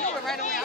knew it right away.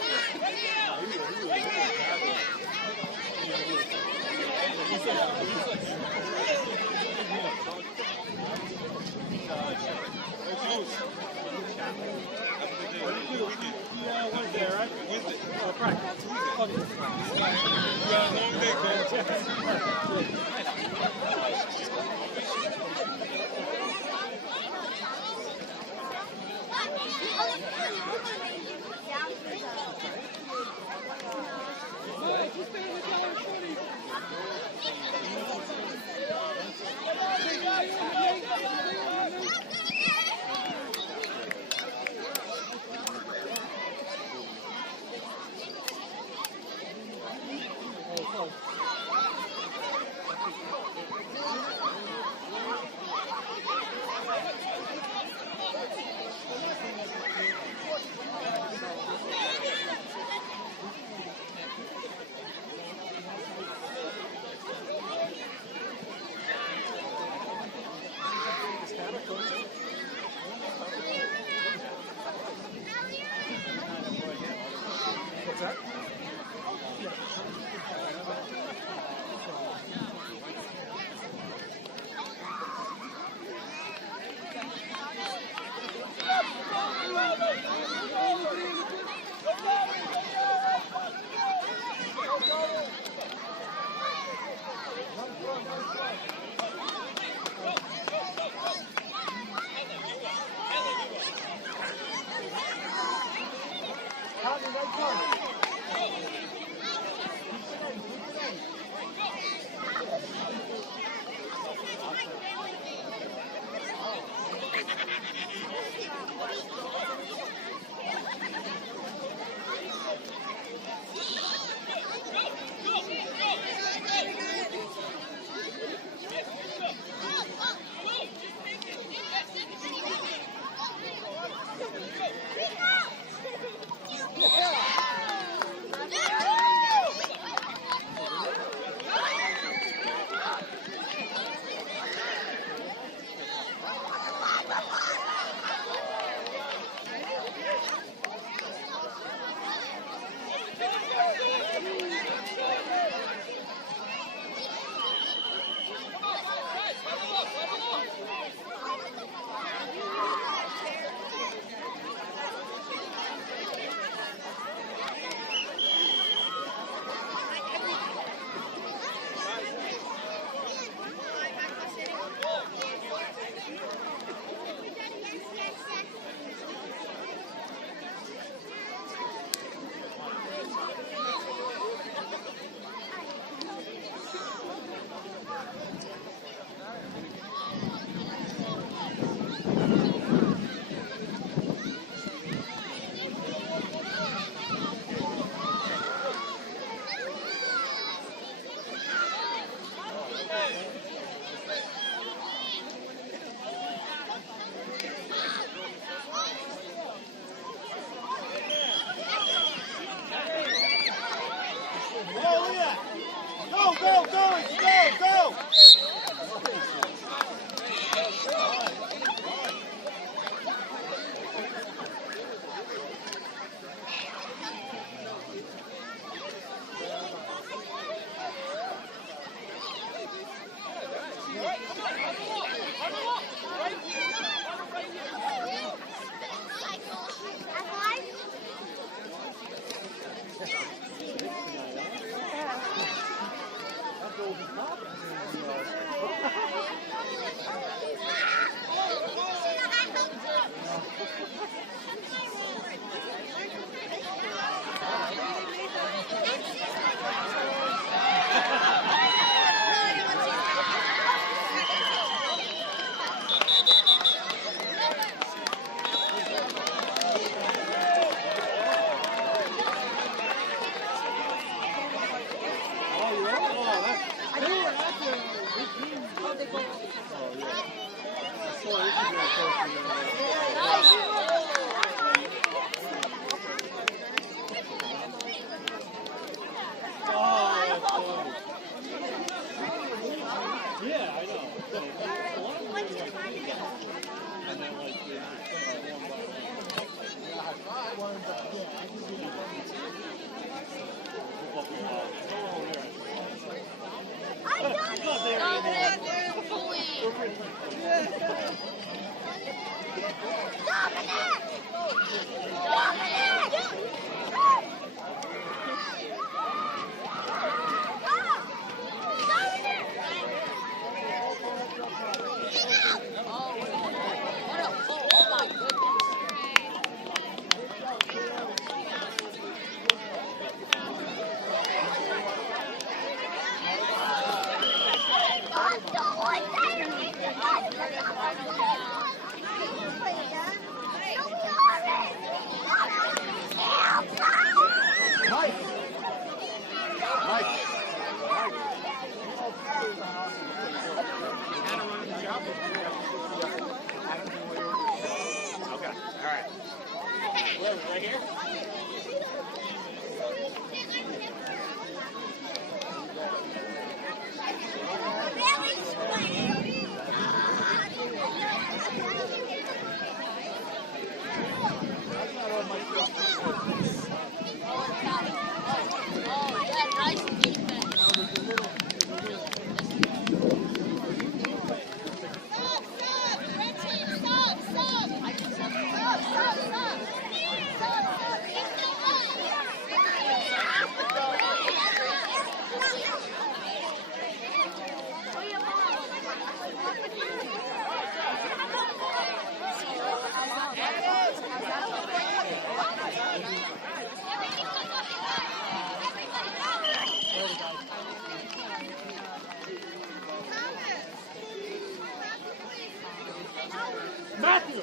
Matthew!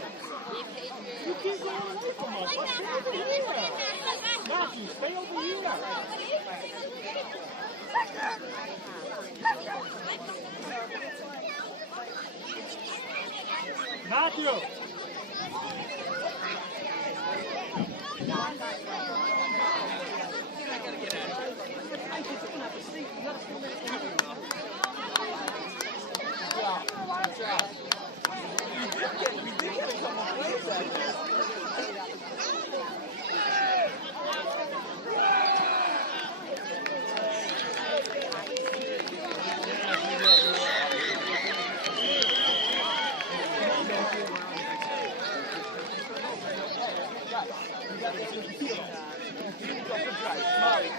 You keep going away from us. What's happening here? Matthew, stay over here. Matthew!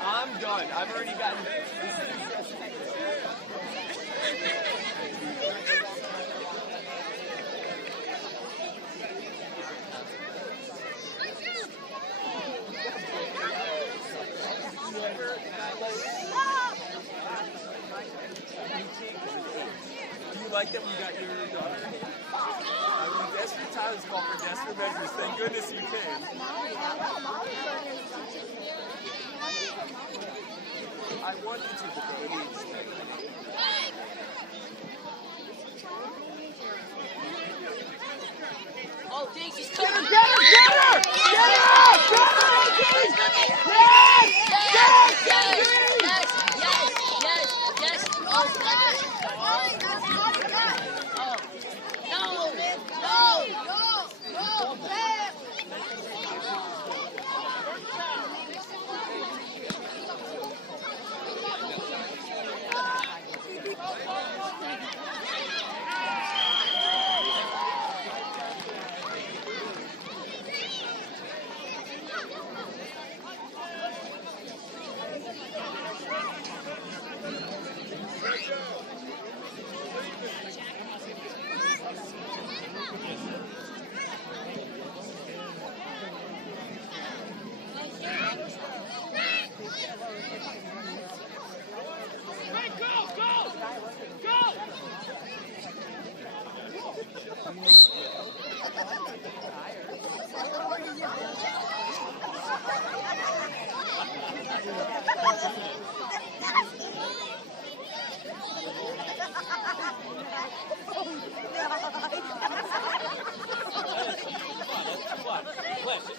I'm done. I've already gotten. Do you like that we got your daughter? I mean, desperate times call for desperate measures. Thank goodness you came. I want you to, but the age. Oh, Daisy's Get her! Get her! Get her! Get her!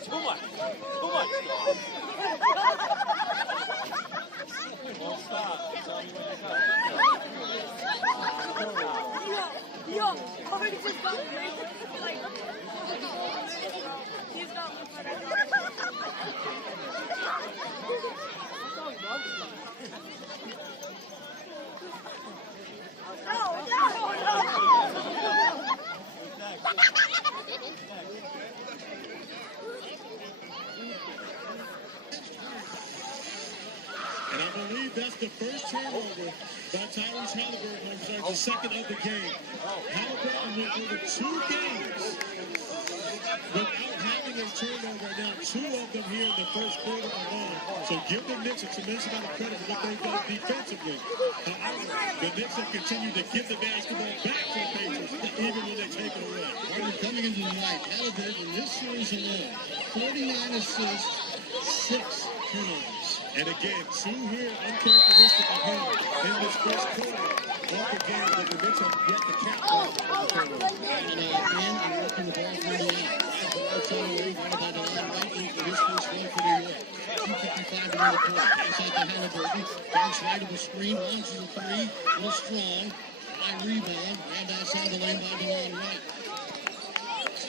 Too much. Too much. Don't stop. Tell me when you Yo, already just got like, he's got no. believe that's the first turnover by Tyrese Halliburton. I'm sorry, the second of the game. Halliburton went over 2 games without having a turnover. Now 2 of them here in the first quarter alone. So give the Knicks a tremendous amount of credit for what they've done defensively. However, the Knicks have continued to give the basketball back to the Patriots even when they take it away. Coming into the night, Halliburton this series alone, 49 assists, 6 turnovers. And again, 2 here uncharacteristic of him in this first quarter. Off the game that the Knicks have yet to capitalize on the turnover. And working the ball through the line. Outside away, right by the line, right for this first one for New York. 2:55 to go to play. Pass out to Halliburton. Bounce right of the screen, launches a 3. A little strong. High rebound. And outside the lane by the line right.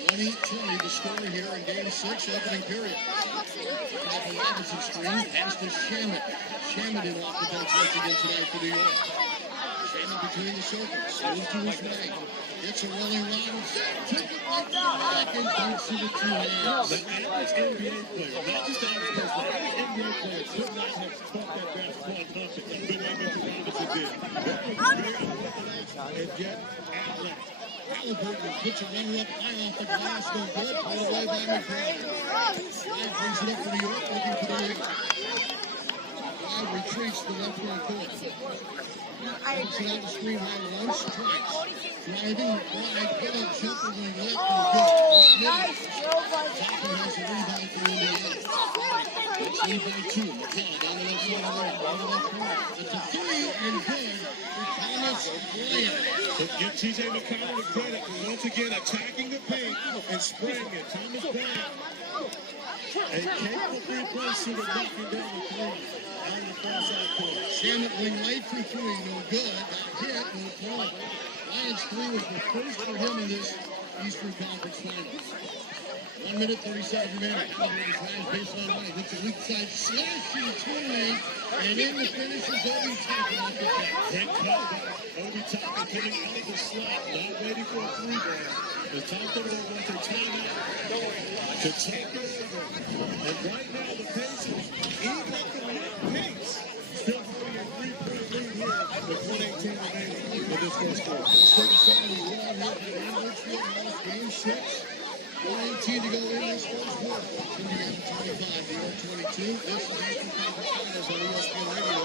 20-20 the score here in Game 6, opening period. Off the Robinson screen, pass to Shamet. Shamet in off the bench once again tonight for New York. Shamet between the circles, moves to his right. Gets a rolling Robinson. Took it right to the back and dunks to the 2 hands. The average NBA player, not just the average person, the average NBA player could not have caught that basketball and dunked it the way Mr. Robinson did. That was very unorthodox and yet athletic. Halliburton puts a runner up high off the glass, no good. Pulled away by McBride. Brings it up for New York, looking for the lead. McBride retreats to the left wing court. Puts it out the screen high once, twice. Driving, McBride, hit up, jumper wing left, no good. Tucker has the rebound for Indiana. It's lead by 2. McCall down the left side of the lane, down the left corner. It's a 3 and good for Thomas Bryant. But give T.J. McConnell the credit for once again attacking the paint and spraying it. Thomas Bryant, a capable three-point shooter, knocking down the 3 on the far side court. Shamet wing right for 3, no good. Got hit, no point. Bryant's 3 was the first for him in this Eastern Conference Finals. 1 minute, 37 remaining. Halliburton drives baseline right. Hits a weak side slashing 2-lane. And in the finish is Obi Toppin off the back. Great call by Obi Toppin coming out of the slot, not waiting for a 3-ball. The Toppin will want to time out to take it over. And right now the Pacers, even at the mid-pace, still holding a 3-point lead here with 1:18 remaining in this first quarter. 37 is wrong here in Richmond. Game 6. 1:18 to go in this first quarter. Indiana 25, New York 22. This is Eastern Conference Finals on ESPN Radio.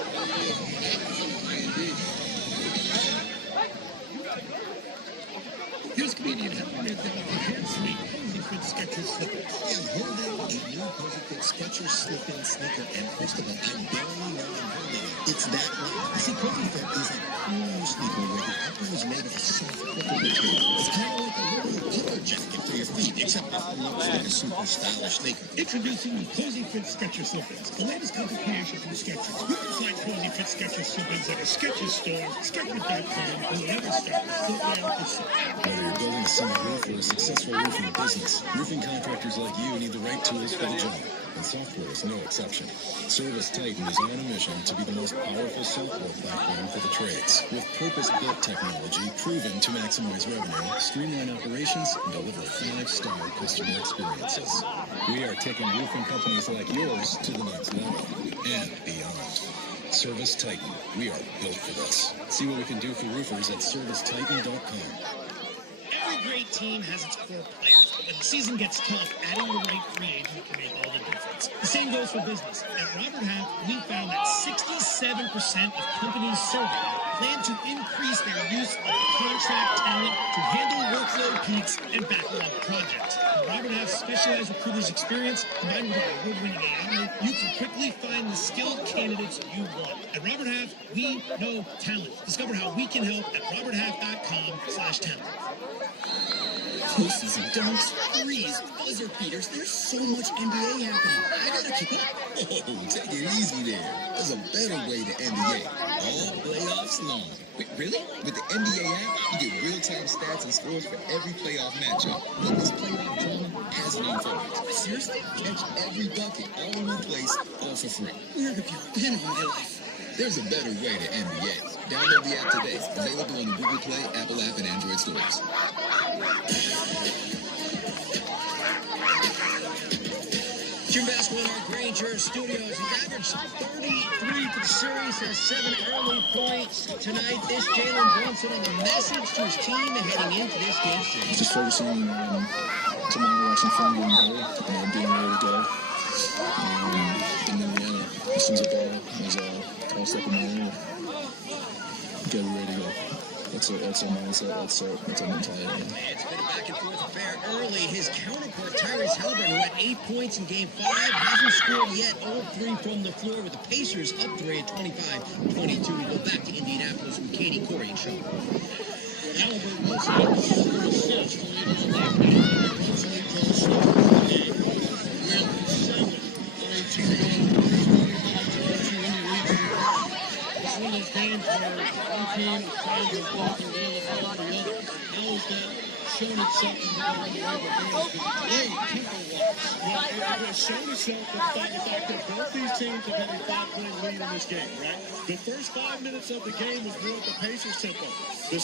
Here's comedian Hensley, Holyfield Skechers slippers. And hold on, a new Holyfield Skechers slip-in sneaker. And first of all, I barely know I'm holding it. It's that way. You see, Holyfield is a cool sneaker where the upper is made of a soft footwear material. It's kind of like a little puffer jacket for your feet, except it looks like a super stylish sneaker. Introducing the Cozy Fit Skechers slip-ins, the latest comfort creation from Skechers. You can find Cozy Fit Skechers slip-ins at a Skechers store, Skechers.com, or wherever stores footwear is sold. Whether you're building a single roof or a successful roofing business, roofing contractors like you need the right tools for the job. And software is no exception. Service Titan is on a mission to be the most powerful software platform for the trades. With purpose-built technology proven to maximize revenue, streamline operations, and deliver 5-star customer experiences. We are taking roofing companies like yours to the next level and beyond. Service Titan. We are built for this. See what we can do for roofers at ServiceTitan.com. Every great team has its core players, but when the season gets tough, adding the right free agent can make all the difference. The same goes for business. At Robert Half, we found that 67% of companies surveyed plan to increase their use of contract talent to handle workload peaks and backlog projects. With Robert Half's specialized recruiters' experience, combined with our award-winning AI, you can quickly find the skilled candidates you want. At Robert Half, we know talent. Discover how we can help at roberthalf.com/talent. Postseason dunks, threes, buzzer beaters. There's so much NBA happening. I gotta keep up. Oh, take it easy there. There's a better way to NBA. All playoffs long. Wait, really? With the NBA app, you get real-time stats and scores for every playoff matchup. Let this playoff drama as it unfolds. Seriously? Catch every bucket, all in one place, all for free. Where have you been all my life? There's a better way to NBA. Download the app today. Available on the Google Play, Apple app, and Android stores. Jim Basketball in our Grange Patriots studios. He's averaged 33 for the series, has 7 early points tonight. This Jalen Brunson on the message to his team heading into this game 6. Just focusing on tomorrow, watching film, getting better, and being ready to go. In Indiana, as soon as the ball is tossed up in the air, get ready to go. That's our mindset. That's our mentality. It's been a back and forth affair early. His counterpart, Tyrese Halliburton, who had 8 points in Game 5, hasn't scored yet. 0-3 from the floor with the Pacers up 3 at 25-22. We go back to Indianapolis with Katie, Corey, and Sean. Halliburton was out for assist to lead us back down. Eventually goes with 7 on a 2-game It's one of those games where one team is trying to block and nail it all for the other. How has that shown itself in the other games? Because it's tempo-wise. Well, it has shown itself by the fact that both these teams have had a 5-point lead in this game, right? The first 5 minutes of the game was more at the Pacers tempo. The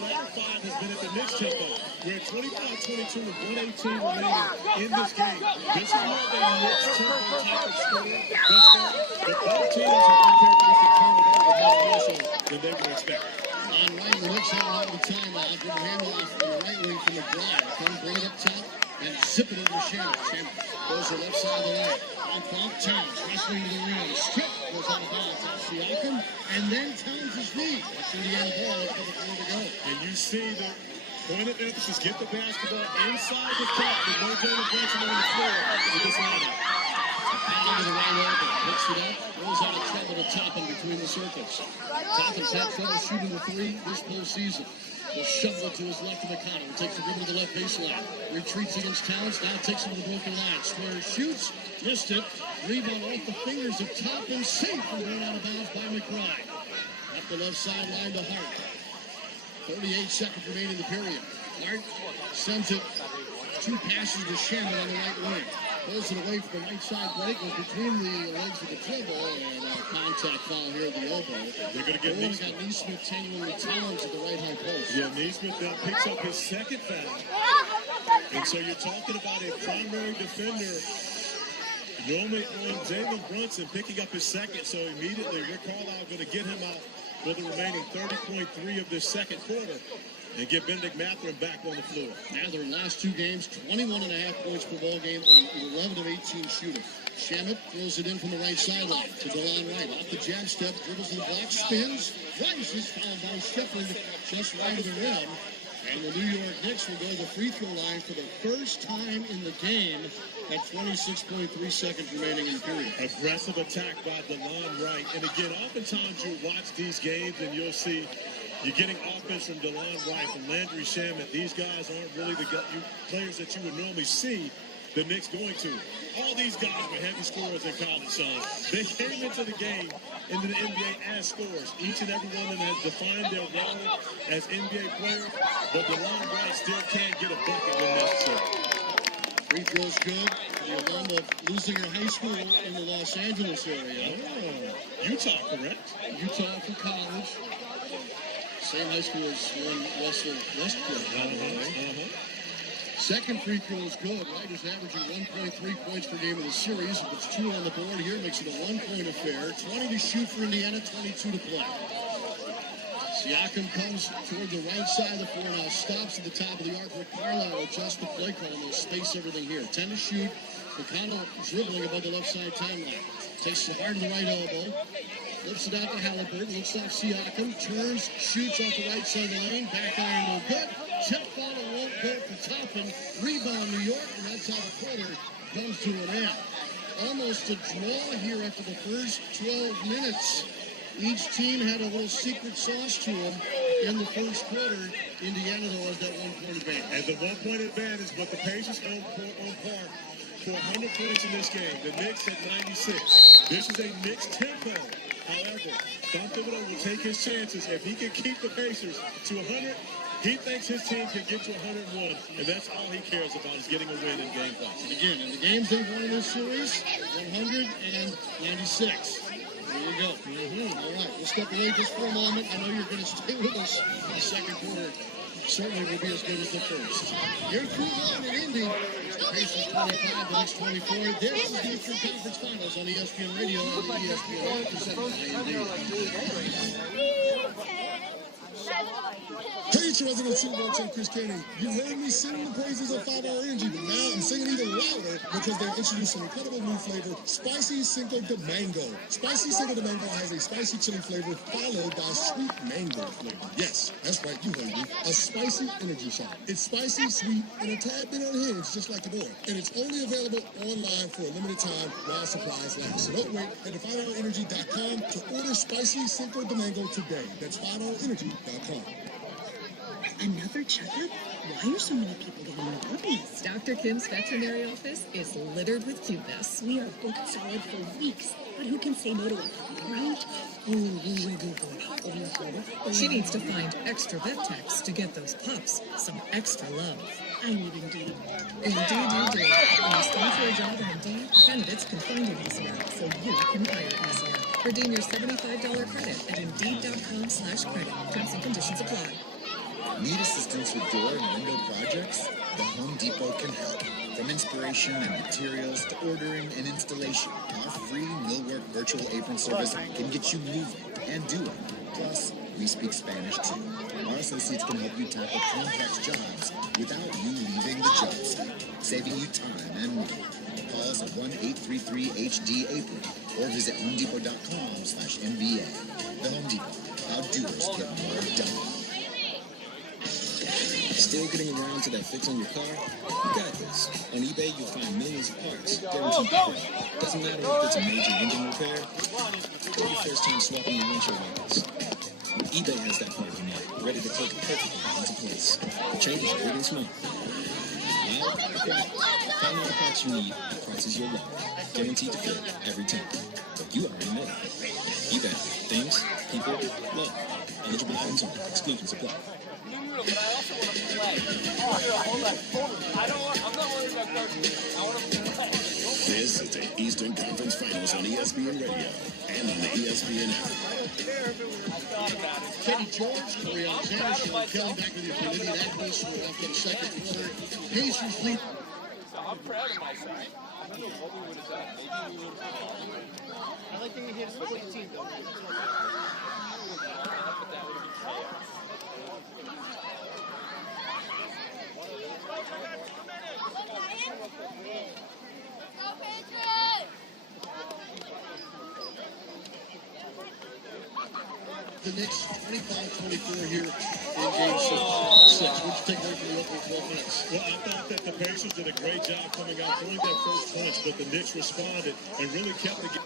latter 5 has been at the Knicks tempo. We're at 25-22 with 118 remaining in this game. This is more of a Knicks tempo type of score thus far, but both teams have uncharacteristic turn it over more also than they would expect. On right, the Knicks have all the time now. Good handoff on the right wing from McBride. Come bring it up top and zip it over to Shannon. Shannon goes to the left side of the lane. On Pump, Towns wrestling to the rim. Strip goes out of bounds. That's Siakam. And then Towns is lead. That's Indiana ball. Let's go before to go. And you see the point of emphasis, get the basketball inside the top with no Jalen Brunson on the floor with this lineup. Out to the right elbow. Picks it up. Goes out of trouble to Toppin between the circles. Toppin's had trouble shooting the 3 this postseason. Will shovel it to his left of McConnell. Takes the dribble to the left baseline. Retreats against Towns. Now takes him to the broken line. Square shoots. Missed it. Rebound off the fingers of Toppin. Safe from going out of bounds by McBride. Up the left sideline to Hart. 38 seconds remaining in the period. Hart sends it. 2 passes to Shannon on the right wing. Pulls it away from the right side break. Goes between the legs of the dribble. And a contact foul here at the elbow. They're going to get Neesmith. Got Neesmith tangling the Towns at the right high post. Yeah, Neesmith now picks up his second foul. And so you're talking about a primary defender normally on Jalen Brunson picking up his second. So immediately Rick Carlisle going to get him out for the remaining 30.3 of this second quarter and get Benedict Mathurin back on the floor. Mathurin last 2 games, 21.5 points per ball game on 11 of 18 shooting. Shamet throws it in from the right sideline to DeLon Wright. Off the jab step, dribbles to the block, spins, rises, fouled by Strickland just right of the rim. And the New York Knicks will go to the free throw line for the first time in the game at 26.3 seconds remaining in the period. Aggressive attack by DeLon Wright. And again, oftentimes you watch these games and you'll see you're getting offense from DeLon Wright, from Landry Shamet. These guys aren't really the players that you would normally see the Knicks going to. All these guys were heavy scorers in college, son. They came into the game, into the NBA as scorers. Each and every one of them has defined their role as NBA players, but DeLon Wright still can't get a bucket when necessary. Free throw's good. The alum of losing her high school in the Los Angeles area. Oh, Utah, correct? Utah for college. Same high school as one Russell Westbrook. Second free throw is good. Wright is averaging 1.3 points per game in the series. If it's 2 on the board here, makes it a 1-point affair. 20 to shoot for Indiana, 22 to play. Siakam comes toward the right side of the floor now, stops at the top of the arc where Carlisle adjusts the play call and will space everything here. 10 to shoot. McConnell dribbling above the left side timeline. Takes the hard to the right elbow. Flips it out to Halliburton. Looks off Siakam. Turns, shoots off the right side of the lane. Back iron no good. Check ball and won't go for Toppin. Rebound New York, and that's how the quarter comes to an end. Almost a draw here after the first 12 minutes. Each team had a little secret sauce to them in the first quarter. Indiana, though, has that 1-point advantage. And the 1-point advantage, but the Pacers on par for 100 points in this game. The Knicks at 96. This is a Knicks tempo. However, Don Thibodeau will take his chances. If he can keep the Pacers to 100, he thinks his team can get to 101, and that's all he cares about is getting a win in game 5. And again, in the games they've won in this series, 196. There you go. All right, we'll step away just for a moment. I know you're going to stay with us in the second quarter. certainly will be as good as the first. Your crew line in Indy. The Pacers 25, the Knicks 24. This is the Eastern Conference Finals on ESPN Radio and the ESPN app presented by Indy. Patriots Resident Super Bowl champ Chris Kenny. You heard me singing the praises of 5 Hour Energy, but now I'm singing even louder because they've introduced an incredible new flavor, Spicy Cinco de Mango. Spicy Cinco de Mango has a spicy chili flavor followed by sweet mango flavor. Yes, that's right, you heard me. A spicy energy shot. It's spicy, sweet, and a tad bit unhinged, just like the door. And it's only available online for a limited time while supplies last. So don't wait. Head to 5hourenergy.com to order Spicy Cinco de Mango today. That's 5hourenergy.com. Another checkup? Why are so many people getting puppies? Dr. Kim's veterinary office is littered with cuteness. We are booked solid for weeks, but who can say no to a puppy, right? She needs to find extra vet techs to get those pups some extra love. I need Indeed. Indeed you do. When you sponsor a job in Indeed, candidates can find it easier, so you can hire easier. Redeem your $75 credit at Indeed.com/credit. Terms and conditions apply. Need assistance with door and window projects? The Home Depot can help. From inspiration and materials to ordering and installation, our free millwork virtual apron service can get you moving and doing. Plus, we speak Spanish too. Our associates can help you tackle complex jobs without you leaving the job site, saving you time and money. Call us at 1-833-HD-APRON or visit HomeDepot.com/MBA. The Home Depot. How doers get more done. Still getting around to that fix on your car? You got this. On eBay, you'll find millions of parts, guaranteed to fail. Doesn't matter if it's a major engine repair or your first time swapping your windshield wipers. eBay has that part you need, ready to click perfectly into place. Changes big and small. Loud or quiet, find all the parts you need at prices you'll love. Guaranteed to fit every time. But you already know. eBay. Things, people, love. Eligible items only. Exclusions apply. But I also want to play. Hold on. I'm not worried about coaching. I want to play. This is the Eastern Conference Finals on ESPN Radio and on the ESPN app. Teddy George, Corey Alexander, Sean Kelly back with you for Indianapolis. We're off in the second quarter. Pacers lead. I'm proud of myself. I don't know what we would have done. Maybe we would have done. I like that we hit a split team, though. But that would have been chaos. The Knicks 25-24 here in Game 6. What'd you take away from the opening 12 minutes? Well, I thought that the Pacers did a great job coming out, throwing that first punch, but the Knicks responded and really kept the game.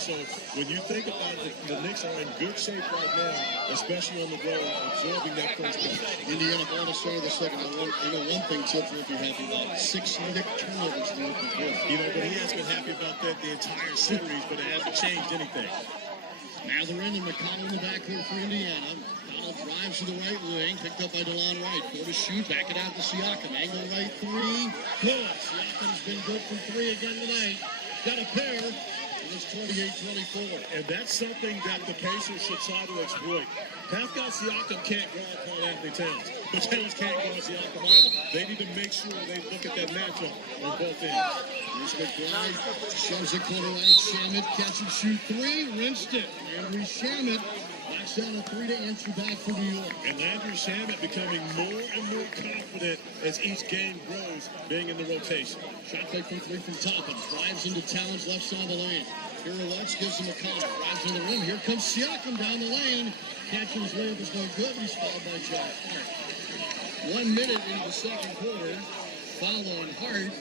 So when you think about it, the Knicks are in good shape right now, especially on the road, absorbing that first punch. Indiana ball to start of the second. I know one thing Tips won't be happy about. 6 Knick turnovers in the open court. You know, but he has been happy about that the entire series, but it hasn't changed anything. Now they're in, and McConnell in the backcourt for Indiana. McConnell drives to the right wing, picked up by DeLon Wright. Go to shoot, back it out to Siakam. Angle right 3. Good. Siakam's been good from 3 again tonight. Got a pair. It's 28-24. And that's something that the Pacers should try to exploit. Pascal Siakam can't guard Karl Anthony Towns. The Towns can't guard Siakam either. They need to make sure they look at that matchup on both ends. Here's McBride. Shoves it corner right. Shamet catch and shoot three. Rinsed it. Landry Shamet knocks down a three to answer back for New York. And Landry Shamet becoming more and more confident as each game grows, being in the rotation. Shot fake from three from Toppin. Drives into Towns left side of the lane. Hero Watts gives him a counter. Drives in the rim. Here comes Siakam down the lane. Catcher's layup is no good. He's fouled by Josh Hart. 1 minute into the second quarter. Foul on Hart.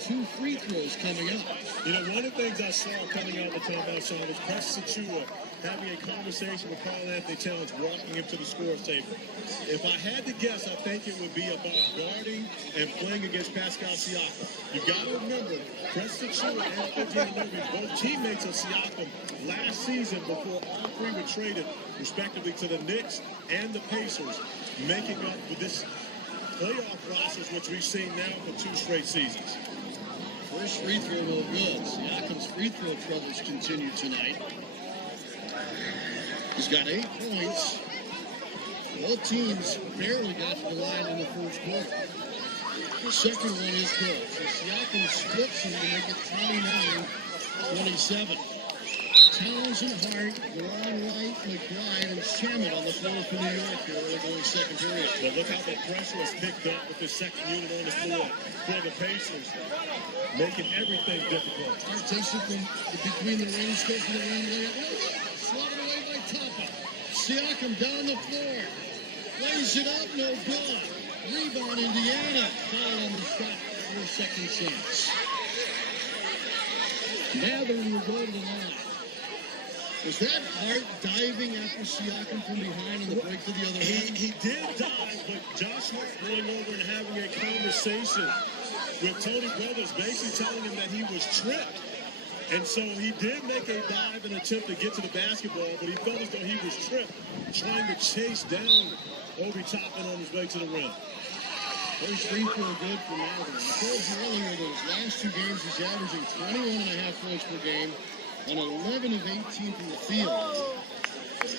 2 free throws coming up. You know, one of the things I saw coming out of the timeout, Sean, was Precious Achiuwa having a conversation with Karl Anthony Towns, walking him to the scorer's table. If I had to guess, I think it would be about guarding and playing against Pascal Siakam. You've got to remember, Precious Achiuwa and Fidji both teammates of Siakam last season before all three were traded, respectively, to the Knicks and the Pacers, making up for this playoff process, which we've seen now for 2 straight seasons. First free throw no good. Siakam's free throw troubles continue tonight. He's got 8 points. Both teams barely got to the line in the first quarter. The second one is good. So Siakam splits him to make it 29-27. Towns and Hart, Deron Wright, McBride, and Shamet on the floor for New York here early going second period. But look how the pressure is picked up with the second unit on the floor for the Pacers, making everything difficult. Hart takes it from between the rings, goes to the ring, layup. Swatted away by Toppin. Siakam down the floor. Lays it up, no good. Rebound, Indiana. Foul on the shot for a second chance. Mather will go to the line. Was that Hart diving after Siakam from behind on the break to the other end? He did dive, but Josh Hart going over and having a conversation with Tony Brothers, basically telling him that he was tripped. And so he did make a dive and attempt to get to the basketball, but he felt as though he was tripped, trying to chase down Obi Toppin on his way to the rim. First free throw good for Mather. I told you earlier, those last 2 games, he's averaging 21.5 points per game on 11 of 18 from the field.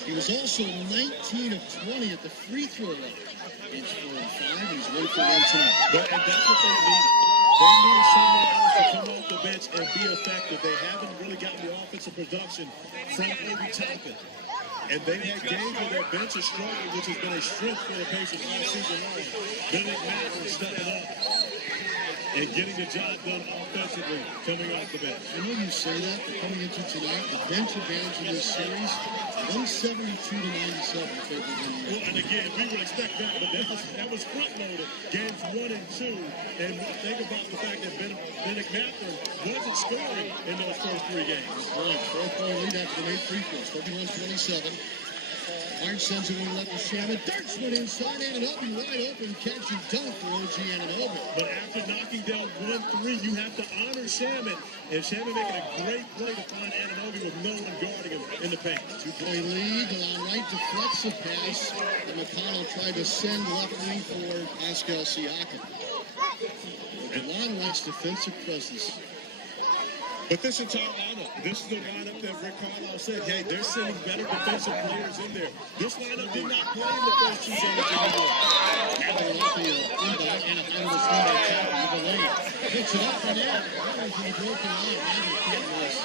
He was also 19 of 20 at the free throw line. He's 4 and 5. He's 1 for 1 tonight. And that's what they needed. They need someone else to come off the bench and be effective. They haven't really gotten the offensive production from Obi Toppin. And they've had games where their bench is struggling, which has been a strength for the Pacers all season long. Bennett Mather stepping up and getting the job done offensively coming off the bench. I know you say that, but coming into tonight, the bench advantage in this series, 172 to 97 in favor of Indiana. Well, and again, we would expect that, but that was front-loaded, games 1 and 2. And think about the fact that Bennett Mather wasn't scoring in those first 3 games. Right, 4-point lead after the 8 free throws, 31-27. Hart sends it in left to Shamet. Darts went inside, Anunoby wide open. Catch and dunk for OG Anunoby. But after knocking down 1-3, you have to honor Shamet. And Shamet making a great play to find Anunoby with no one guarding him in the paint. 2-point lead. Delon Wright deflects the pass. And McConnell tried to send left wing for Pascal Siakam. Delon Wright's defensive presence. But this entire lineup, this is the lineup that Rick Carlisle said, hey, they're sending better defensive players in there. This lineup did not play in the first 2 games anymore. Now they're off the inbound and a harmless rebound top of the lane. Picks it up and in. Waters in the broken line. Mather can't miss.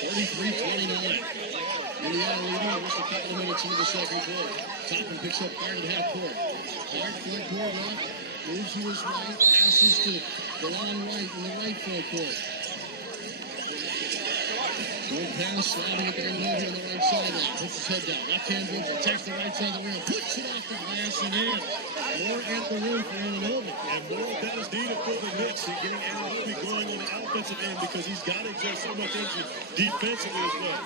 33-29. Indiana leading just a couple of minutes into the second quarter. Toppin picks up Hart at half court. Hart front court up. Moves to his right. Passes to Delon Wright in the right front court. One pass, sliding at the Anunoby on the right sideline. Puts his head down. Left-hand dribble. Attacks the right side of the rim. Puts it off the glass and in. More at the rim for Anunoby. And more of that is needed for the Knicks and getting Anunoby going on the offensive end because he's got to exert so much energy defensively as well.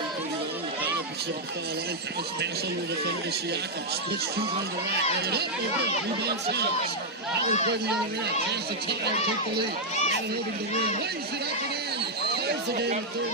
McConnell puts it off the foul line. Pass under the defender to Siakam. Splits 2 on the right. And it up. Rebound Towns. Howard play the other end. Pass to Tyler. Take the lead. Anunoby to the rim. Lays it up and in. Ties the game at 33.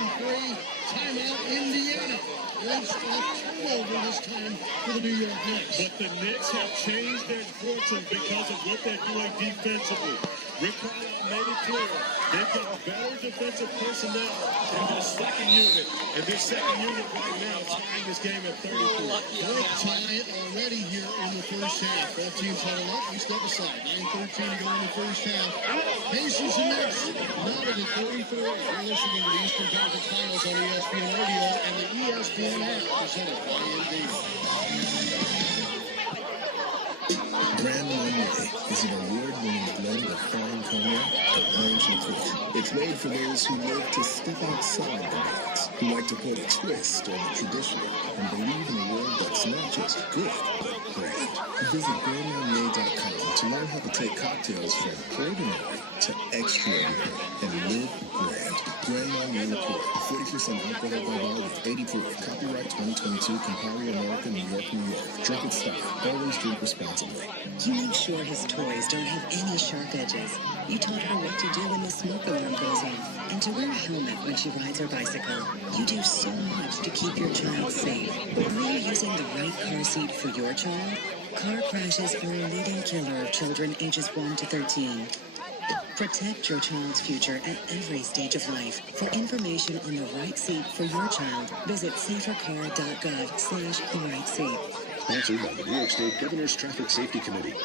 Timeout, Indiana. Wins off turnover this time for the New York Knicks. But the Knicks have changed their fortune because of what they're doing defensively. Rick Carlisle made it clear they've got better defensive personnel in their second unit. And this second unit right now tying this game at 33. They'll tie it already here in the first half. Both teams huddle up. We step aside. 9:13 to go in the first half. Pacers and Knicks knotted at 34. You're listening to the Eastern Conference Finals on ESPN Radio and the ESPN app presented by Indeed. Grand Marnier is an award-winning blend of fine cognac and orange liqueur. It's made for those who live to step outside the box, who like to put a twist on the tradition, and believe in a world that's not just good, but grand. Visit GrandMarnier.com to learn how to take cocktails from ordinary to extraordinary and live grand. Grand Marnier liqueur, 40% alcohol by volume, 80 proof. Copyright 2022, Campari America, New York, New York. Drink in style. Always drink responsibly. You make sure his toys don't have any sharp edges. You taught her what to do when the smoke alarm goes off, and to wear a helmet when she rides her bicycle. You do so much to keep your child safe. Are you using the right car seat for your child? Car crashes are a leading killer of children ages 1 to 13. Protect your child's future at every stage of life. For information on the right seat for your child, visit safercar.gov/the-right-seat. Sponsored by the New York State Governor's Traffic Safety Committee.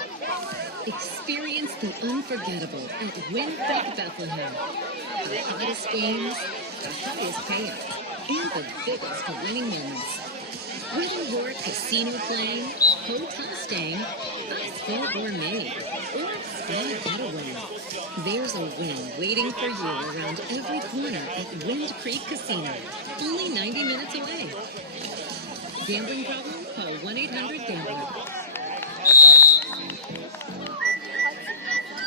Experience the unforgettable at Winfig Bethlehem. The hottest games, the highest payouts, and the biggest winning moments. Whether you're casino playing, hotel staying, ice-full gourmet, or spa getaway, there's a win waiting for you around every corner at Wind Creek Casino, only 90 minutes away. Gambling problem? Call 1-800-GAMBLER.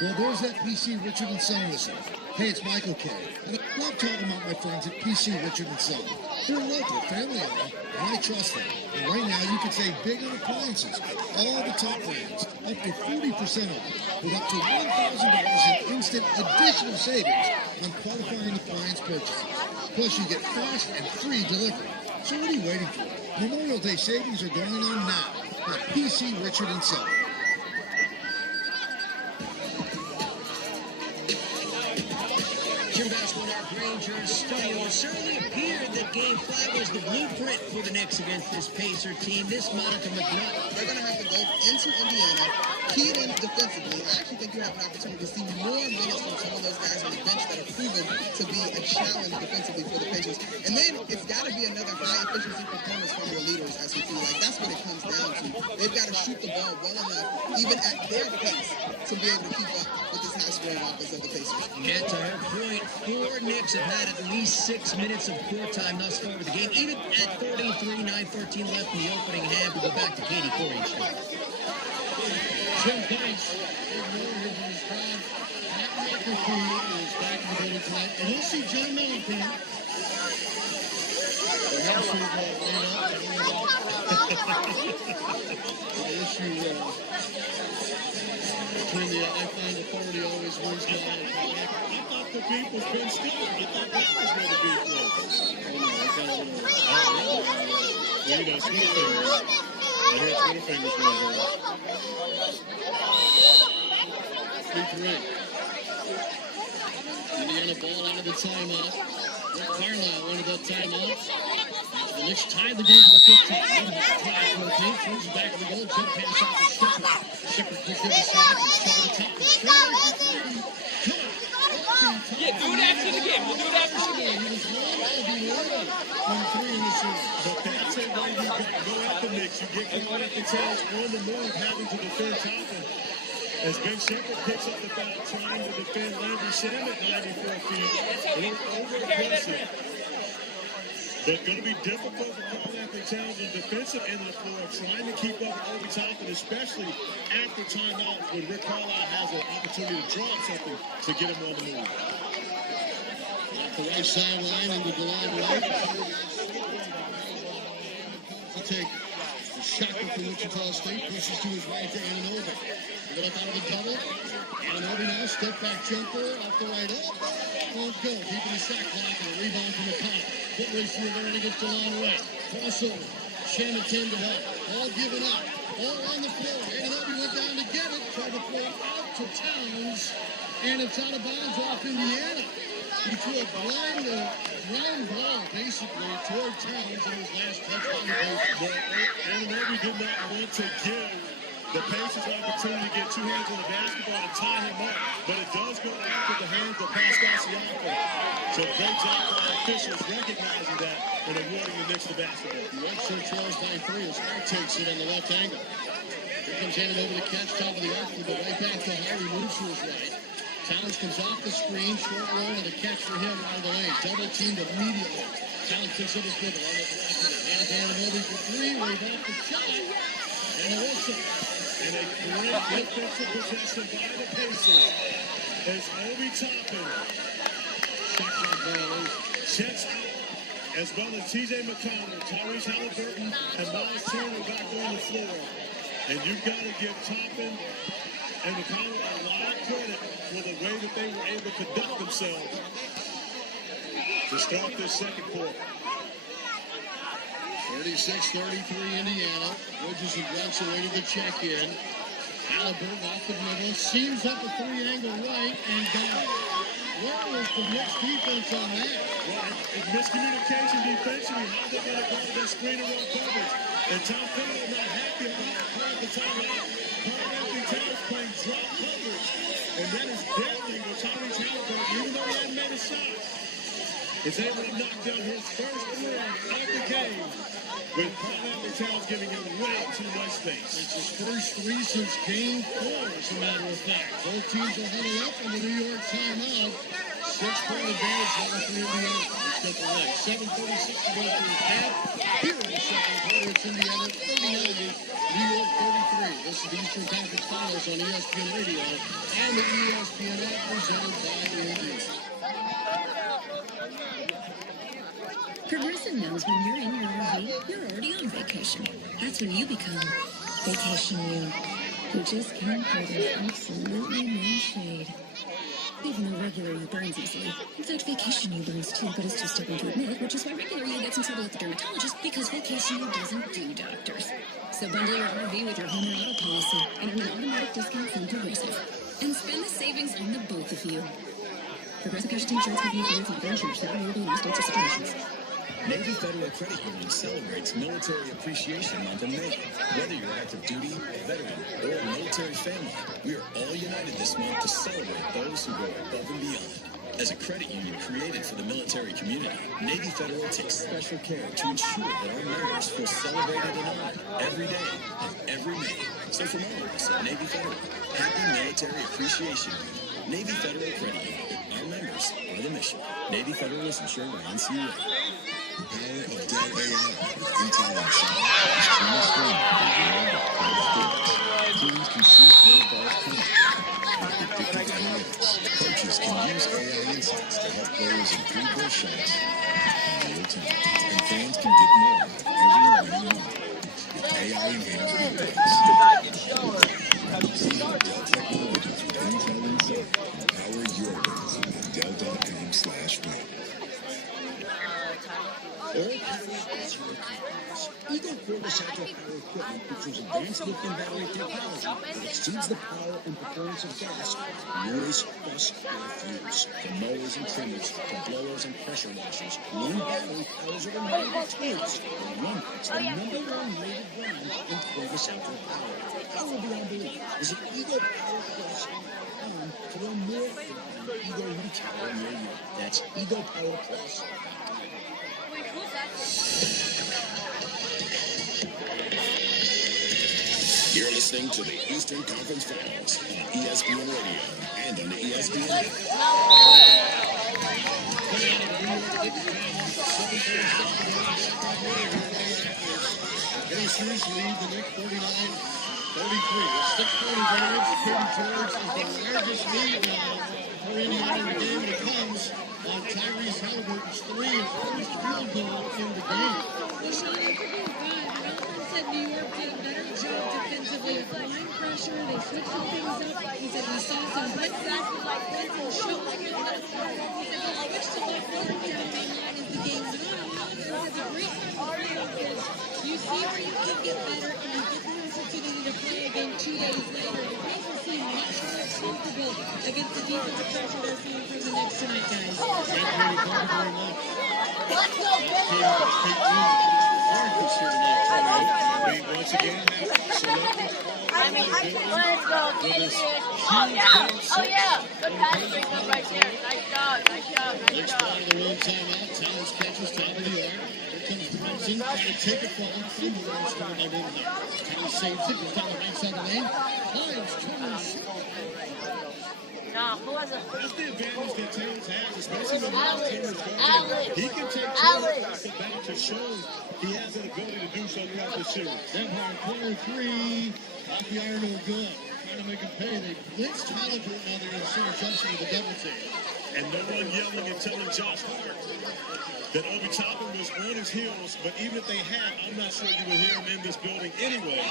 Well, there's that PC Richard and Son whistle. Hey, it's Michael K. And I love talking about my friends at PC Richard and Son. They're local, family-owned, and I trust them. And right now, you can save big on appliances. All the top brands, up to 40% off, with up to $1,000 in instant additional savings on qualifying appliance purchases. Plus, you get fast and free delivery. So what are you waiting for? Memorial Day savings are going on now at PC Richard and Son. Jim Basketball in our Rangers studio. It certainly appeared that Game 5 was the blueprint for the Knicks against this Pacer team. This Monica McNutt. They're going to have to go into Indiana, key it in defensively. I actually think you have an opportunity to see more minutes from some of those guys on the bench that are proven to be a challenge defensively for the Pacers. And then it's got to be another high-efficiency performance from your leaders, as we feel like. That's what it comes down to. They've got to shoot the ball well enough, even at their pace, to be able to keep up with this high-scoring offense of the Pacers. Yeah, to her point, 4 Knicks have had at least 6 minutes of court time thus far with the game. Even at 33, 9:13 left in the opening half, we'll go back to Katie Corey's shot. Jim Banks, ignored his crowd. That microphone is back in the building tonight. And you'll see John Mellencamp. The issue between the I-5 authority always wins the I thought the beef was Ben Stiller. I thought that was where the beef was. Oh, no, I got a little... Well, you know, Twitter fingers. I heard Twitter fingers going on. 3-3. Indiana ball out of the timeout. Rick Carlisle wanted that timeout. The Knicks tied the game to the 15. Flash from the paint, throws it back to the goal, jump pass out to Shepard. Shepard picks up the side, and cover the top. Yeah, do it after the game. We'll do it after the game. He was 1 of 11 from 3 in the series. But that's it when you go at the Knicks. You get caught at the tails on the move, having to defend Toppin. As Ben Shepard picks up the foul, trying to defend Landry Sam at 94 feet. A little over-aggressive. But going to be difficult for Carl Anthony Towns on the defensive end of the floor, trying to keep up with Obi Toppin, especially after timeout when Rick Carlisle has an opportunity to drop something to get him on the move. Off the right sideline into Delon Wright. To take the shocker from Wichita State, pushes to his right to Anunoby. Get up out of the double. Anunoby now, step back jumper, off the right up. Won't go, deep in the sack block, and a rebound from the top. Foot race here there against Delon Wright. Crossover. Shannon 10 to help. All given up. All on the floor. Anunoby went down to get it. Tried to throw it out to Towns. and it's out of bounds off Indiana. He threw a ground ball, basically, toward Towns in his last touchdown. Ananobi did not want to give the Pacers an opportunity to get two hands on the basketball and tie him up, but it does go after the hands of Pascal Siakam. So great job by officials recognizing that and awarding the Knicks the basketball. The Red Shirt trails by 3 as Hart takes it on the left angle. Here comes Ananobi to catch top of the arc, but right back to Harry, moves to his right. Towns comes off the screen, short roll, and a catch for him out of the lane. Double teamed immediately. Towns picks up his dribble on the right. And Ananobi for 3, wave off the shot, and a whistle. And a great defensive possession by the Pacers as Obi Toppin checks out, as well as T.J. McConnell, Tyrese Halliburton, and Miles Turner back on the floor. And you've got to give Toppin and McConnell a lot of credit for the way that they were able to conduct themselves to start this second quarter. 36-33 Indiana. Bridges and Brunson waiting to check in. Halliburton off the middle, seams up a 3-angle right, and got it. Where was the Knicks defense on that? Well, it's miscommunication defensively. How they going to guard that screen and roll coverage? And Tom Thibodeau not happy about it. Called the timeout. Karl-Anthony Towns playing drop coverage. And that is deadly with Tyrese Halliburton, even though he hadn't made a shot, is able to knock down his first one of the game, with Karl-Anthony Towns giving him way too much space. It's his first 3 since game 4, as a matter of fact. Both teams are huddled up in the New York timeout. 6-point advantage now for Indiana. Let's get the leg. 7:36 to go through half. Here in the second quarter, it's Indiana 39, New York 33. This is the Eastern Conference Finals on ESPN Radio and the ESPN app presented by Indeed. Progressive knows when you're in your RV, you're already on vacation. That's when you become Vacation You, who just can't put absolutely no shade. Even though regular you burns easily. In fact, Vacation You burns too, but it's too stubborn to admit it, which is why regular you gets in trouble with the dermatologist, because Vacation You doesn't do doctors. So bundle your RV with your home or auto policy and earn an automatic discount from Progressive. And spend the savings on the both of you. Progressive Casualty Insurance Company affiliates and other insurers not available in all states or situations. Navy Federal Credit Union celebrates Military Appreciation Month in May. Whether you're active duty, a veteran, or a military family, we are all united this month to celebrate those who go above and beyond. As a credit union created for the military community, Navy Federal takes special care to ensure that our members feel celebrated and honored every day and every May. So from all of us at Navy Federal, happy Military Appreciation Week. Navy Federal Credit Union. Our members are the mission. Navy Federal is insured by NCUA. The power of Dell AI with Intel Inside is transforming the world of college sports. Teams can see curveballs coming with predictive analytics. Coaches can use AI insights to help players improve their shots in real time. And fans can get more every winning moment with AI-enhanced replays. See how Dell technologies with Intel Inside empower your wins at Dell.com/win. Eagle Cordless Outdoor Power Equipment features advanced lithium battery technology that exceeds the power and performance of gas with noise, bus, or fuse. From mowers and trimmers to blowers and pressure washers, one battery powers over 90 tools. And one is the #1 rated brand in cordless outdoor power. Power beyond belief. Visit Eagle Power Plus.com to learn more about the Eagle retailer near you. That's Eagle Power Plus. You're listening to the Eastern Conference Finals on ESPN Radio and on the ESPN app. Pacers lead the Knicks 49-33. 6-point advantage. Katie George is the largest lead now for Indiana in the game, and it comes on Tyrese Halliburton's 3, his first field goal in the game. Sean, it could be bad. Ralph said New York did a better job defensively applying pressure. They switched some things up. He said we saw some good Brunson showing it. He said they switched to left guard down main line as the game went on. He said the great part of the is you see where you can get better and you get the opportunity to play again 2 days later. The Pacers seem much more comfortable against the defensive pressure they're seeing from the Knicks tonight, guys. Thank you very much. Let's go, once again, Let's go, Patriots. Oh, yeah. Oh, yeah. Good pass breakup right there. Nice job. Nice job. Nice job. The one timeout. Towns catches top of the arc. Here comes Brunson. Trying to take it for him. Towns saves it. Goes down the right side of the lane. Hines turns. Nah, who has a... That's the advantage that Towns has, especially when the team is going. He can take off the back to show he has an ability to do something like this series. That hard corner three. Off the iron no good. Trying to make him pay. They blitzed Halliburton. Now they're going to center Johnson with a double team. And no one yelling and telling Josh Hart that Obi Toppin was on his heels, but even if they had, I'm not sure you would hear him in this building anyway.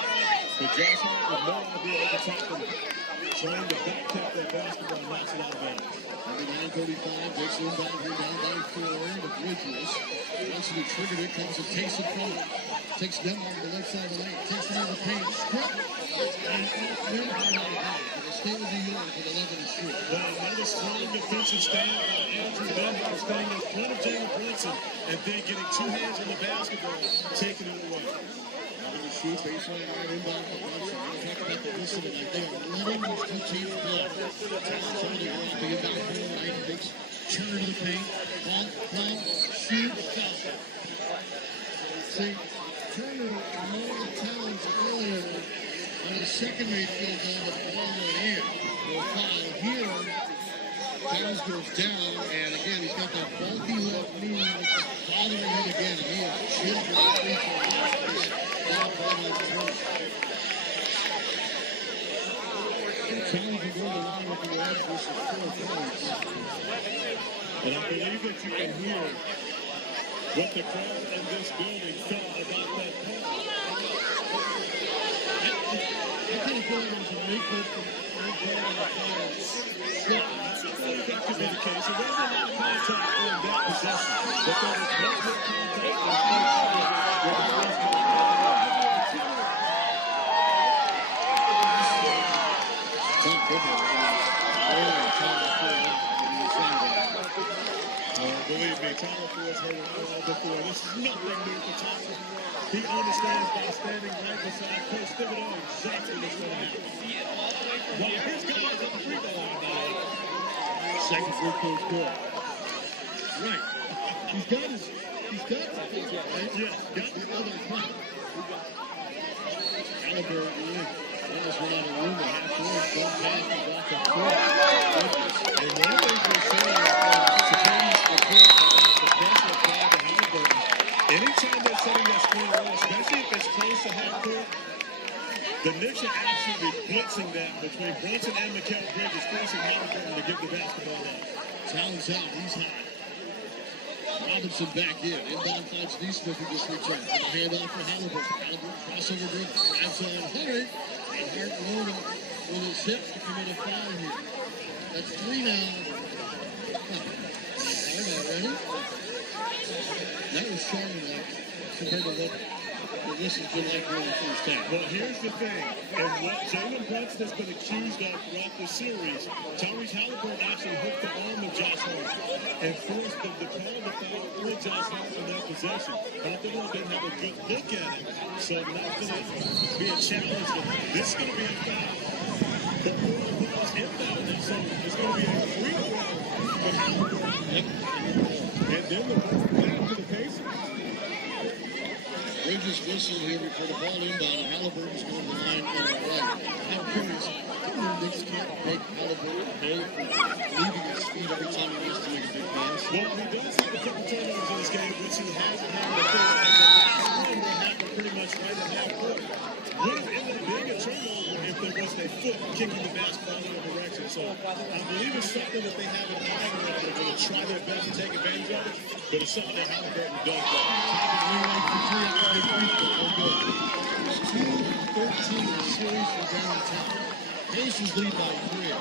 But Josh Hart with no idea Obi Toppin trying to back tap that basketball and knocks it out of bounds. 39-35, takes it inbound here down by 4 to Bridges. Once he triggered it, comes and takes it from him. Takes them on the left side of the lane, takes it out of the paint, strip, and off them out of the paint. The state of New York with 11 and shoot. Well, another strong defensive stand by Andrew Memphis, staying in front of Jalen Brunson, and then getting two hands on the basketball, taking it away. Shoot, baseline right inbound for Brunson. We're going to talk about the list of it. They are letting these two teams play. Towns on the ground to get back to the right. Big turn to the paint. Ball, shoot, foul. See, Turner among Towns earlier on the second made field goal, but the ball went in. Well, foul here. Towns goes down, and again, he's got that bulky left knee that's bothering him again. And he is chipped with the free throw line. And I believe that you can hear what the crowd in this building felt about that call. I kind of feel like it was a make-up from the players. I believe that could be the case. There wasn't a lot of contact in that possession, but there was much more contact in the first. Believe me, Tyler Ford's heard it all before. This is nothing new for Tyler. He understands by standing right beside Coach Thibodeau exactly what's going to happen. While his guy is at the free throw line now. Second for Coach Court. Right. He's got the right? Yeah, got the other front. Halliburton almost went out of room at half court. Ball pass and back and forth. And one of the things we're saying anytime they're setting that screen roll, especially if it's close to half court, the Knicks are actually blitzing that between Brunson and Mikal Bridges, forcing Halliburton to give the basketball up. Towns out, he's hot. Robinson back in. Inbound finds Neesmith who just returned. And a handoff for Halliburton. Halliburton crossover dribble. Grabs on Hunter. And Hart loading with his hips to commit a foul here. That's 3 now. Hold on, ready? That was Charmin-like compared to what this has been like during the first half. Well, here's the thing. And what Jalen Brunson has been accused of throughout the series, Tyrese Halliburton actually hooked the arm of Josh Hart and forced them to call the foul for Josh Hart in that possession. Halliburton didn't have a good look at it, so now it's going to be a challenge. This is going to be a foul. The ball is inbound, and so it's going to be a free throw for Halliburton. And then we'll go back to the Pacers. Bridges whistle here before the ball inbound, and Halliburton's going to the line on the right. I'm curious, the Knicks can't make Halliburton pay for leaving his feet every time he wants to make a big pass. Well, he does have a couple turnovers in this game, which he hasn't had before, and the last one will happen pretty much right at half court. Would have ended up being a turnover if there wasn't a foot kicking the basketball in the direction. So I believe it's something that they have in mind that they're going to try their best to take advantage of it, but it's something that Halliburton does well. It's 2-13 series for downtown. Pacers lead by 3.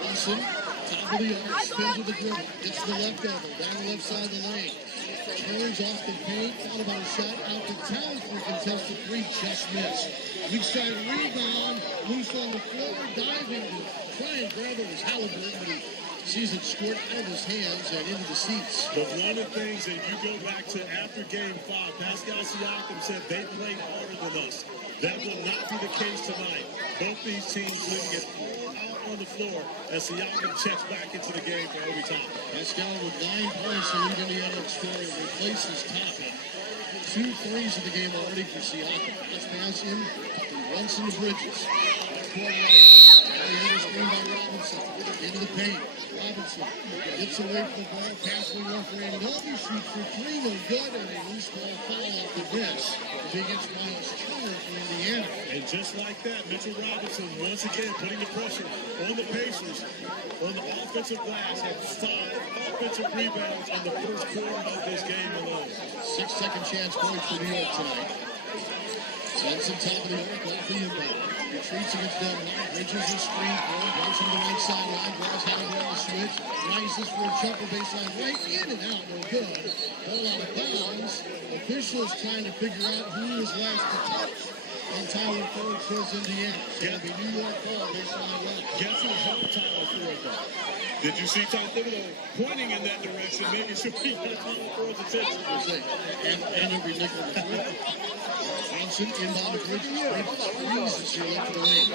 Brunson, top of the arc, spins with the dribble, gets to the left elbow, down the left side of the lane. Turns off the paint, thought about a shot out to Towns for a contested 3, just missed. Weak side rebound, loose on the floor, diving to try and grab it was Halliburton, but he sees it squirt out of his hands and into the seats. But one of the things that you go back to after Game 5, Pascal Siakam said they played harder than us. That will not be the case tonight. Both these teams leaving it all out on the floor as Siakam checks back into the game for overtime. Pascal with 9 points to lead Indiana in scoring, replaces Toppin. 2 threes of the game already for Siakam. Pass in, and runs into Bridges. Court right. Now the other screen by Robinson. Into the paint. Robinson gets away from the ball. Pass the one for Anunoby. Shoots for 3. No good. And a loose ball foul off the bench. Against Miles Turner for Indiana. And just like that, Mitchell Robinson once again putting the pressure on the Pacers on the offensive glass. Had 5 offensive rebounds in the first quarter of this game alone. 6 second chance points for New York tonight. Johnson top of the arc off the inbound. Retreats against Del Mar. Bridges the screen for him. Goes from the right sideline. Draws Halliburton on the switch. Rises for a jumper baseline right. In and out. No good. Ball out of bounds. Officials trying to figure out who was last to touch on Tyler Ford towards Indiana. It's going to be New York ball baseline left. Guess who helped Tyler Ford though? Did you see Tom Thibodeau pointing in that direction, making sure he got Tyler Ford's attention? And he'll be looking at the flip. Johnson inbound to Bridges. Bridges freezes here left of the lane.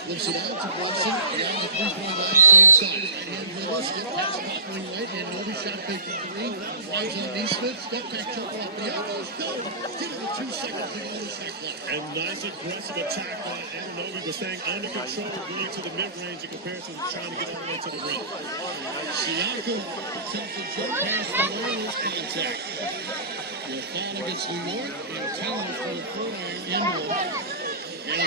Flips it out to Brunson. Beyond the 3-point line, same side. And Willis, step pass top wing right. And Novi shot fake for 3. Drives on Neesmith. Step back jumper off the elbows. Good. Give it 2 seconds to go to the second. And nice aggressive attack by Anunoby, but staying under control, going to the mid-range in comparison to trying to get all the way to the rim. Siakam attempts a jump pass for Willis and attack. The foul against New York and Talent for the corner inboard. And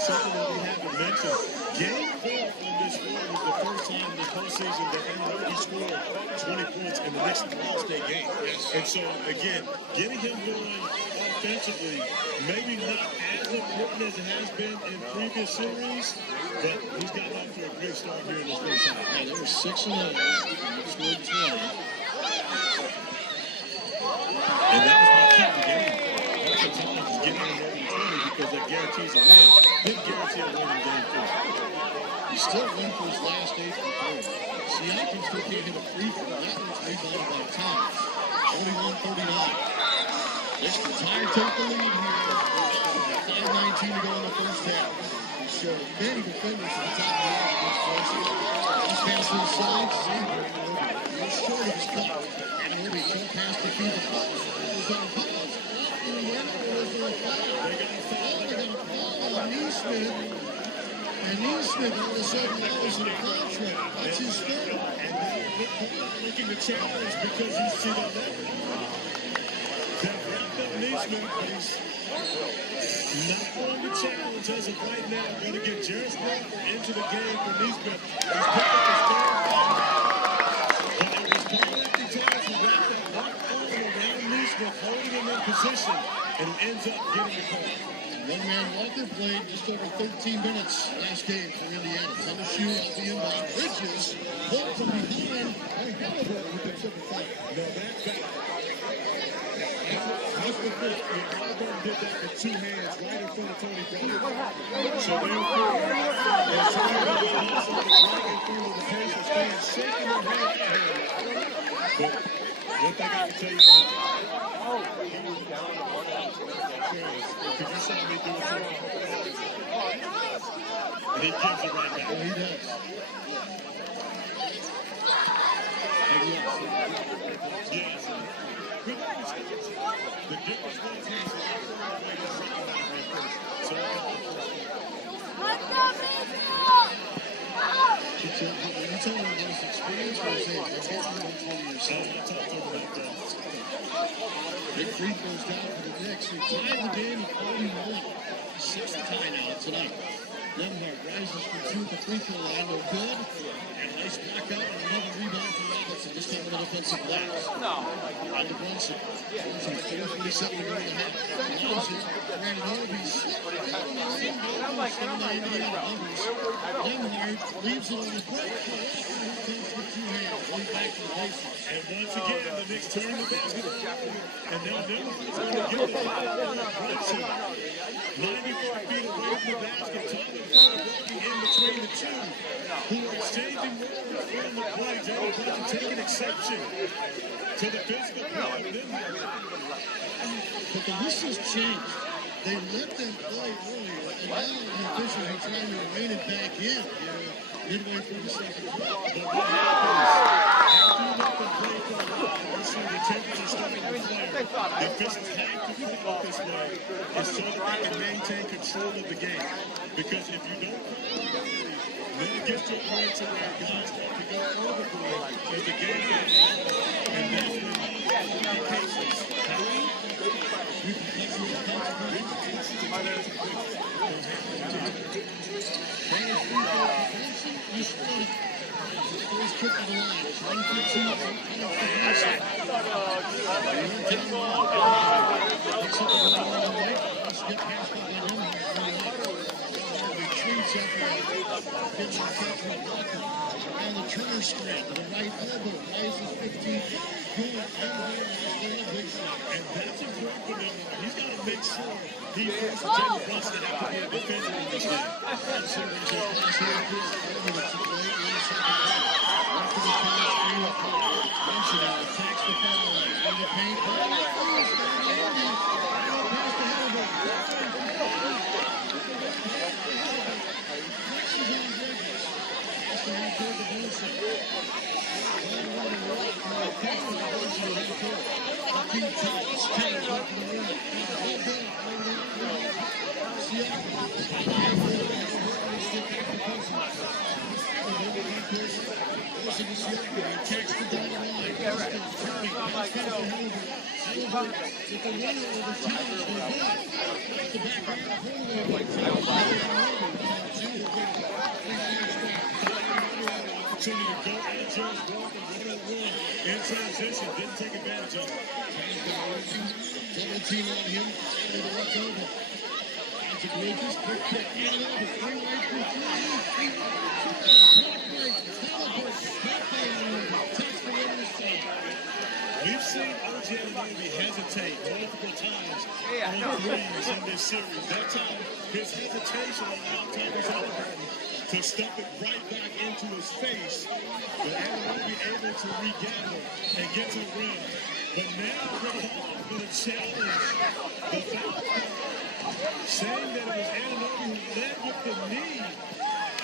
something that we haven't mentioned. Game 4 on this floor was the first time in the postseason that Anunoby scored 20 points in the next Ball State game. And so, again, getting him going offensively, maybe not as important as it has been in previous series, but he's gotten off to a great start here in this first half. Yeah, they were 6-0, scored 20. And that was my key to the game. Sometimes it's getting him over 20 because that guarantees a win. Didn't guarantee a win in game 4. He still won for his last 8 from 3. Siakam still can't hit a free throw. That one's rebounded by Thomas. 41-39. This entire take the lead here. 5:19 to go in the first half. He showed many defenders at the top of the line against Chelsea. He's passing the sides. He's short of his cup. And Ruby can't pass the feet. He's got a foul. Indiana was there a foul. They got a foul on Neesmith. And Neesmith all of a sudden goes in the contract. That's his third. And now looking to challenge because you see that wrapped up Neesmith, but he's not going to challenge as of right now. Going to get Jarris Crawford into the game for Neesmith. He's picked up his third foul. But it was Paul Anthony Towns who wrapped that left arm around Neesmith, holding him in position, and it ends up getting the call. One-man Walker played just over 13 minutes last game for Indiana. Another shoe off the inbound. Bridges pulled from behind. Halliburton picks up a foul. No, that's bad. That's the thing. Halliburton did that with 2 hands right in front of Tony Bradley. So therefore, as Tony Bradley also was right in front of the Pacers fans, shaking their head at him. But one thing I can tell you about he was down to 1 because you saw me do it to him. And he gives it right back. Oh, he does. Yes. The difference was he was way to drop him out there first. So I got the first one. You told him about his experience or his age? Let's get him on 20 years old. I talked to him about that. Big free throws down for the Knicks. They tied the game at 41. 6 to tie now tonight. Lenhart rises from 2 at the free throw line, no good. And a nice block out and another rebound for Robinson. This time on an offensive glass. On to Brunson. Brunson 4:47 to go in the half. Allows it. Brandon Obies slipped down the lane. Almost down to Indiana Obies. Lenhart leaves it on the break. Here comes with 2 hands. Way back to the baseline. And once again, the Knicks turn the basketball over. And now Denver's going to get it. Brunson, 94 feet away from the basket. Tyler Ford walking in between the two, who are exchanging roles from the play. Jalen Brunson taking exception to the physical play with Denver. But the whistles changed. They let them play earlier, and now the officials are trying to rein it back in midway through the second quarter. But what happens after you let them play for a while, you see the temperature starting to flare. The officials have to play it this way, is so that they can maintain control of the game. Because if you don't call it, then it gets to a point to where guys start to go overboard as the game goes on. And that's when the cases happen. First kick of the line. It's 1-2. And the Turner straight to the right elbow. Rises 15. Good. And that's important for them. He's got to make sure he forces Jalen Brunson to have to be a defender in this game. Attacks the foul line. In the paint. Opportunity to go at James Walker, 1-on-1 in transition, didn't take advantage of it. Double team on him, to the left over. Into Bridges, quick kick, and over, 3 right through 3. We've seen OG Anunoby hesitate multiple times on threes in this series. That time, his hesitation allowed Tyrese Halliburton to stuff it right back into his face. But Anunoby able to regather and get to the rim. But now Rick Hall is going to challenge the foul call, saying that it was Anunoby who led with the knee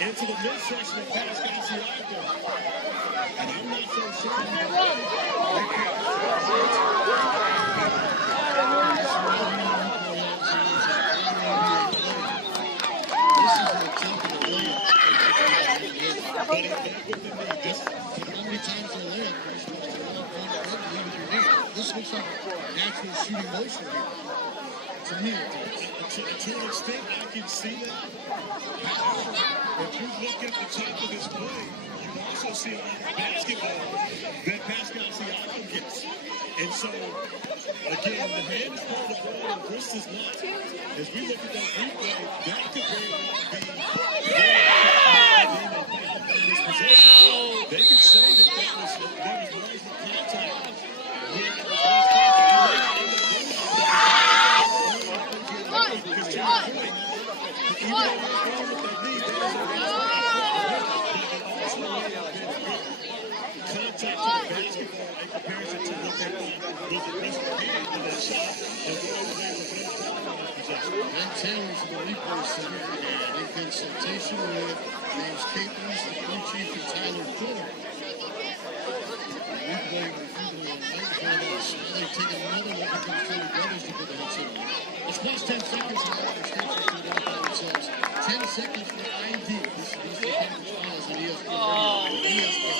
into the midsection of Pascal Siakam. And I'm not so sure. This looks like natural shooting motion here. To me, to an extent, I can see that. However, if you look at the top of this play, you also see a lot of basketball that Pascal Siakam gets. And so, again, the hand is part of the ball and wrist is not. As we look at that replay, that could very well be in this possession. They could say that there was marginal contact. Taylor's in the replay center and in consultation with James Capers, the crew chief, and Tyler Ford. Replay Smiley taking another look at those two brothers to put the hits in. It's plus 10 seconds and all the stations to identify themselves. 10 seconds for ID. This is the conference finals on ESPN.